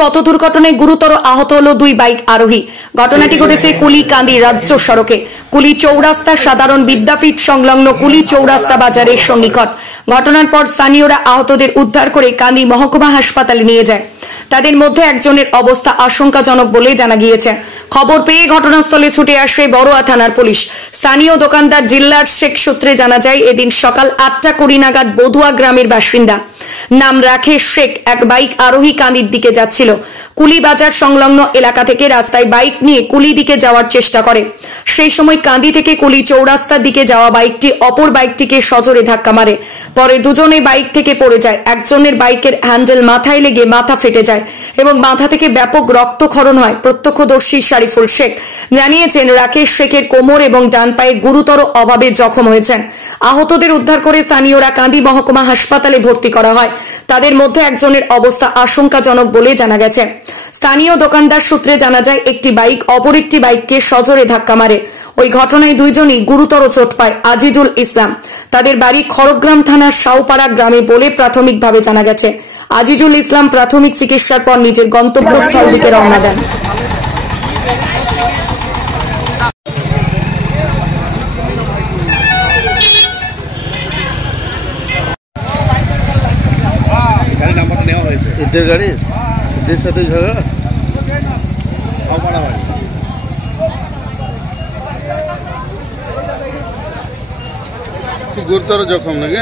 পথ দুর্ঘটনায় গুরুতর আহত হলো দুই বাইক আরোহী। ঘটনাটি ঘটেছে কুলি-কান্দি রাজ্য সড়কে কুলি চৌরাস্তা সাধারণ বিদ্যাপীঠ সংলগ্ন কুলি চৌরাস্তা বাজারের সন্নিকট। ঘটনার পর স্থানীয়রা আহতদের উদ্ধার করে কান্দি মহকুমা হাসপাতালে নিয়ে যায়। তাদের মধ্যে একজনের অবস্থা আশঙ্কাজনক বলে জানা গিয়েছে। খবর পেয়ে ঘটনাস্থলে ছুটে আসে বড়ুয়া থানার পুলিশ। স্থানীয় দোকানদার জিল্লার শেখ সূত্রে জানা যায়, এদিন সকাল 8টা নাগাদ বদুয়া গ্রামের বাসিন্দা নাম রাকেশ শেখ এক বাইক আরোহী কান্দির দিকে যাচ্ছিল। কুলি বাজার সংলগ্ন এলাকা থেকে রাস্তায় বাইক নিয়ে কুলি দিকে যাওয়ার চেষ্টা করে। সেই সময় কান্দি থেকে কুলি চৌরাস্তার দিকে যাওয়া বাইকটি অপর বাইকটিকে সজোরে ধাক্কা মারে। পরে দুজনে বাইক থেকে পড়ে যায়। একজনের বাইকের হ্যান্ডেল মাথায় লেগে মাথা ফেটে যায় এবং মাথা থেকে ব্যাপক রক্তক্ষরণ হয়। প্রত্যক্ষদর্শী শরীফুল শেখ জানিয়েছেন, রাকেশ শেখের কোমর এবং ডান পায়ে গুরুতর অভাবে জখম হয়েছেন। আহতদের উদ্ধার করে স্থানীয়রা কান্দি মহকুমা হাসপাতালে ভর্তি করা হয়। তাদের মধ্যে একজনের অবস্থা আশঙ্কাজনক বলে জানা গেছে। স্থানীয় দোকানদার সূত্রে জানা যায়, একটি বাইক অপর একটি বাইককে সজোরে ধাক্কা মারে। ওই ঘটনায় দুইজনই গুরুতর চোট পায়। আজিজুল ইসলাম তাদের বাড়ি খড়গ্রাম থানার শাওপাড়া গ্রামে বলে প্রাথমিকভাবে জানা গেছে। আজিজুল ইসলাম প্রাথমিক চিকিৎসার পর নিজের গন্তব্যস্থল দিকে রওনা দেন। এদের গাড়ি এদের সাথে ঝগড়া গুরুতর জখম নাকি?